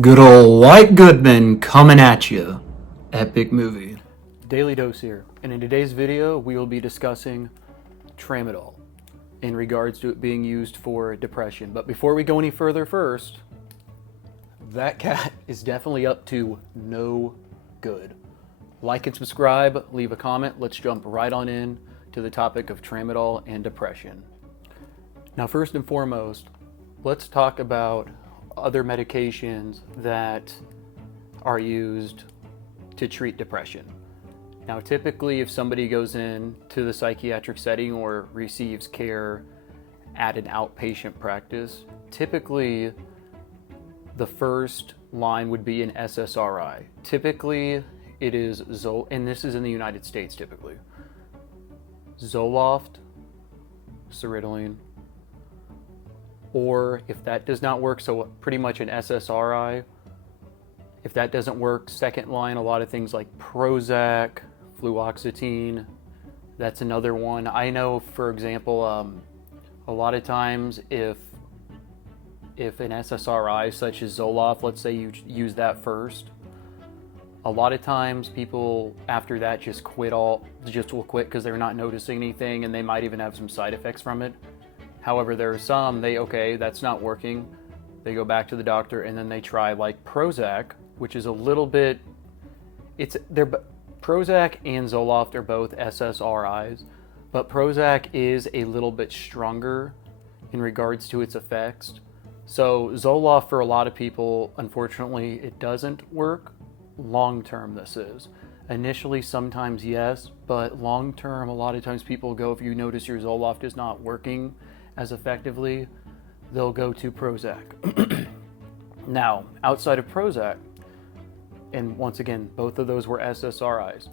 Good old White Goodman coming at you. Epic movie. Daily Dose here, and in today's video we will be discussing Tramadol in regards to it being used for depression. But before we go any further, first, that cat is definitely up to no good. Like and subscribe, leave a comment. Let's jump right on in to the topic of Tramadol and depression. Now, first and foremost, let's talk about other medications that are used to treat depression. Now, typically, if somebody goes in to the psychiatric setting or receives care at an outpatient practice, typically the first line would be an SSRI. Typically, it is and this is in the United States typically, Zoloft, Sertraline, or if that does not work, so pretty much an SSRI. If that doesn't work, second line, a lot of things like Prozac, fluoxetine, that's another one. I know, for example, a lot of times if an SSRI such as Zoloft, let's say you use that first, a lot of times people after that just will quit because they're not noticing anything, and they might even have some side effects from it. However, there are some, that's not working. They go back to the doctor and then they try like Prozac, which is a little bit, Prozac and Zoloft are both SSRIs, but Prozac is a little bit stronger in regards to its effects. So Zoloft, for a lot of people, unfortunately, it doesn't work. Long term, this is. Initially, sometimes yes, but long term, a lot of times people go, if you notice your Zoloft is not working as effectively, they'll go to Prozac. Now, outside of Prozac, and once again, both of those were SSRIs,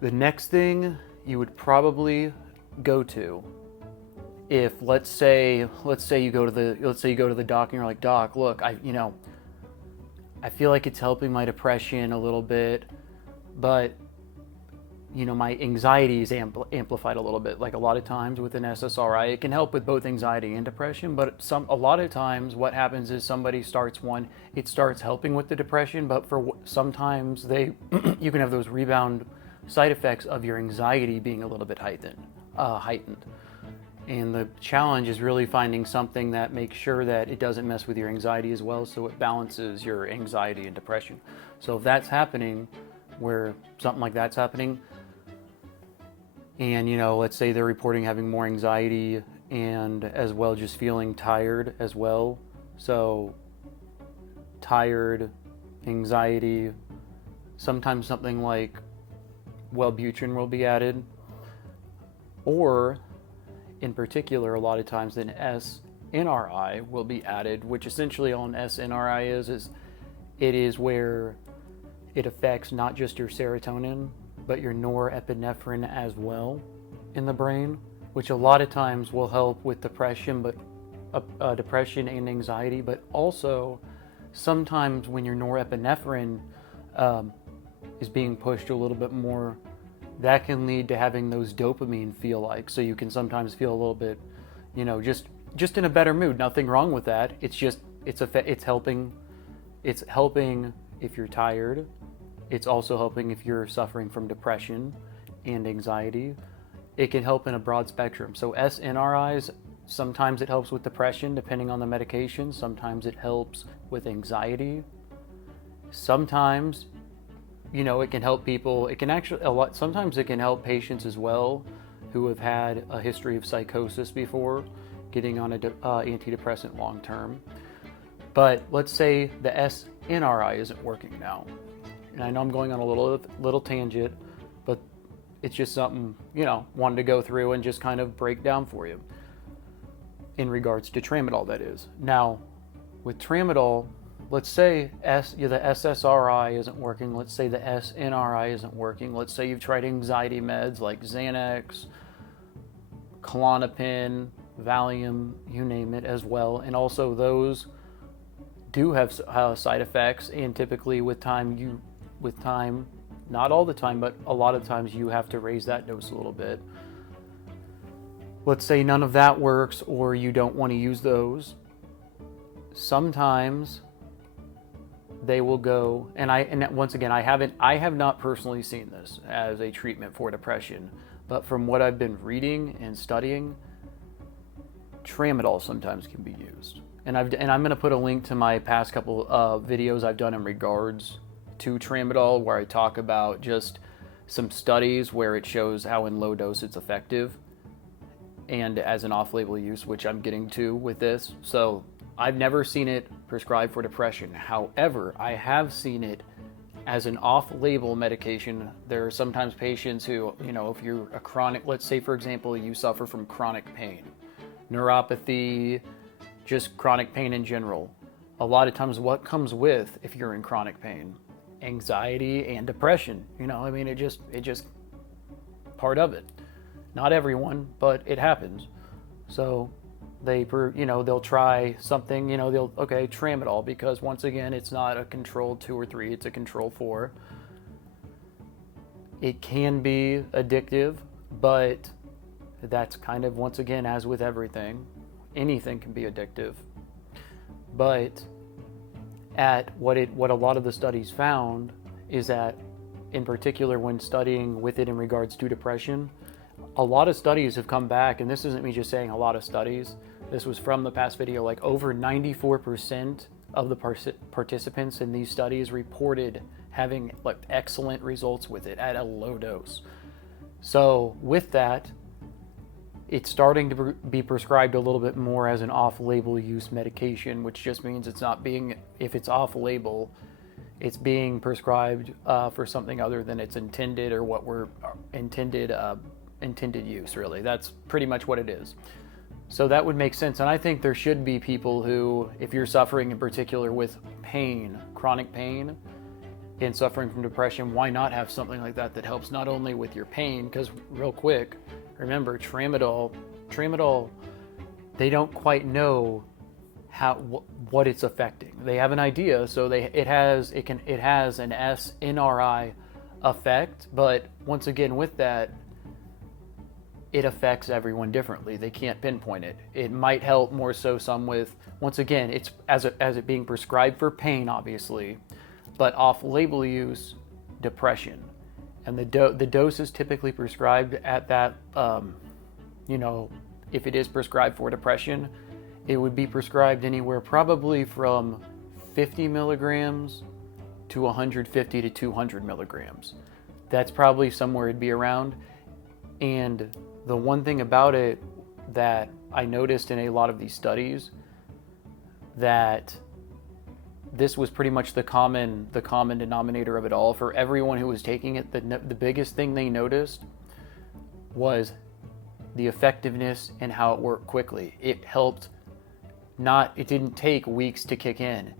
the next thing you would probably go to, if let's say you go to the doc and you're like, "Doc, look, I feel like it's helping my depression a little bit, but my anxiety is amplified a little bit." Like a lot of times with an SSRI, it can help with both anxiety and depression, but a lot of times what happens is somebody starts one, it starts helping with the depression, but sometimes you can have those rebound side effects of your anxiety being a little bit heightened. And the challenge is really finding something that makes sure that it doesn't mess with your anxiety as well, so it balances your anxiety and depression. So if that's happening, where something like that's happening, and let's say they're reporting having more anxiety and as well just feeling tired as well. So tired, anxiety, sometimes something like Wellbutrin will be added, or in particular, a lot of times an SNRI will be added, which essentially all an SNRI is it is where it affects not just your serotonin, but your norepinephrine as well in the brain, which a lot of times will help with depression, depression and anxiety, but also sometimes when your norepinephrine is being pushed a little bit more, that can lead to having those dopamine feel like. So you can sometimes feel a little bit, just in a better mood. Nothing wrong with that. It's just, it's helping if you're tired. It's also helping if you're suffering from depression and anxiety. It can help in a broad spectrum. So SNRIs, sometimes it helps with depression depending on the medication. Sometimes it helps with anxiety. Sometimes it can help people. It can actually sometimes it can help patients as well who have had a history of psychosis before getting on a antidepressant long term. But let's say the SNRI isn't working now, and I know I'm going on a little tangent, but it's just something wanted to go through and just kind of break down for you in regards to Tramadol. That is, now with Tramadol, let's say the SSRI isn't working. Let's say the SNRI isn't working. Let's say you've tried anxiety meds like Xanax, Klonopin, Valium, you name it as well. And also those do have side effects, and typically with time, not all the time, but a lot of times you have to raise that dose a little bit. Let's say none of that works or you don't want to use those. Sometimes they will go, and once again, I have not personally seen this as a treatment for depression, but from what I've been reading and studying, Tramadol sometimes can be used. And I'm going to put a link to my past couple of videos I've done in regards to Tramadol, where I talk about just some studies where it shows how in low dose it's effective and as an off-label use, which I'm getting to with this. So I've never seen it prescribed for depression. However, I have seen it as an off-label medication. There are sometimes patients who, if you're a chronic, let's say for example, you suffer from chronic pain, neuropathy, just chronic pain in general. A lot of times what comes with, if you're in chronic pain, anxiety and depression, it just part of it. Not everyone, but it happens. So they'll try something, Tramadol, because once again, it's not a control 2 or 3, it's a control 4. It can be addictive, but that's kind of, once again, as with everything, anything can be addictive. But what a lot of the studies found is that, in particular when studying with it in regards to depression, a lot of studies have come back, and this isn't me just saying a lot of studies, this was from the past video, like over 94% of the participants in these studies reported having like excellent results with it at a low dose. So with that, it's starting to be prescribed a little bit more as an off-label use medication, which just means it's not being, if it's off-label, it's being prescribed for something other than its intended, or what we're intended use, really. That's pretty much what it is. So that would make sense. And I think there should be people who, if you're suffering in particular with pain, chronic pain, and suffering from depression, why not have something like that that helps not only with your pain, because real quick, remember Tramadol, they don't quite know what it's affecting. They have an idea, so it has an SNRI effect, but once again with that, it affects everyone differently. They can't pinpoint it. It might help more so some with, once again, it's as it being prescribed for pain, obviously, but off-label use, depression. And the dose is typically prescribed at that, if it is prescribed for depression, it would be prescribed anywhere probably from 50 milligrams to 150 to 200 milligrams. That's probably somewhere it'd be around. And the one thing about it that I noticed in a lot of these studies, that this was pretty much the common denominator of it all for everyone who was taking it. The biggest thing they noticed was the effectiveness and how it worked quickly. It helped it didn't take weeks to kick in.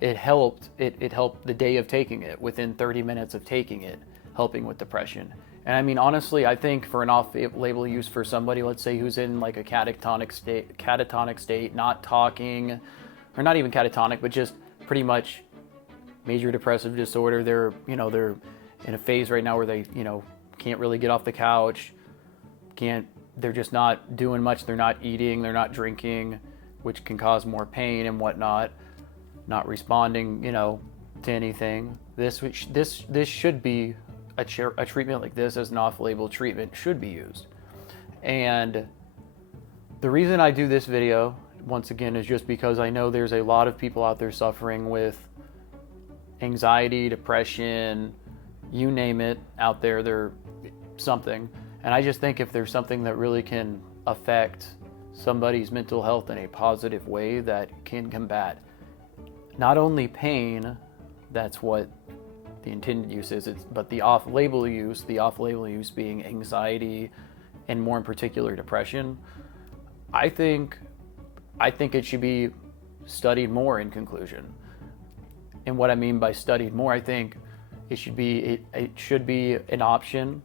It helped the day of taking it, within 30 minutes of taking it, helping with depression. And I mean, honestly, I think for an off-label use for somebody, let's say who's in like a catatonic state, not talking, or not even catatonic, but just pretty much major depressive disorder. They're in a phase right now where they, can't really get off the couch, they're just not doing much. They're not eating, they're not drinking, which can cause more pain and whatnot, not responding, to anything. This should be a treatment like this, as an off-label treatment, should be used. And the reason I do this video, once again, is just because I know there's a lot of people out there suffering with anxiety, depression, you name it, out there, there's something. And I just think if there's something that really can affect somebody's mental health in a positive way that can combat not only pain, that's what the intended use is, but the off-label use being anxiety, and more in particular depression, I think it should be studied more, in conclusion. And what I mean by studied more, I think it should be an option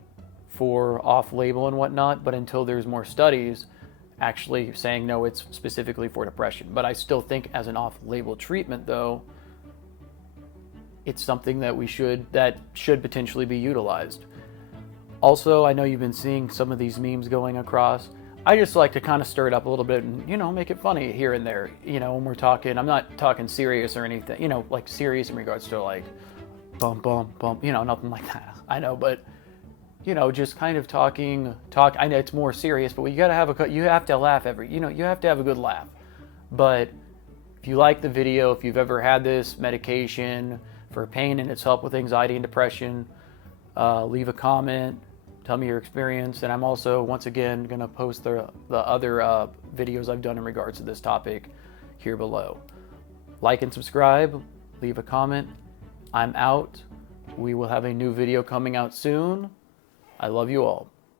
for off-label and whatnot, but until there's more studies actually saying no, it's specifically for depression. But I still think as an off-label treatment, though, it's something that should potentially be utilized. Also, I know you've been seeing some of these memes going across. I just like to kind of stir it up a little bit and, you know, make it funny here and there. You know, when we're talking, I'm not talking serious or anything, you know, like serious in regards to like bump, bump, bump, you know, nothing like that. I know, but, you know, just kind of talk. I know it's more serious, but you have to laugh you have to have a good laugh. But if you like the video, if you've ever had this medication for pain and it's helped with anxiety and depression, leave a comment, tell me your experience. And I'm also, once again, going to post the other videos I've done in regards to this topic here below. Like and subscribe, leave a comment. I'm out. We will have a new video coming out soon. I love you all.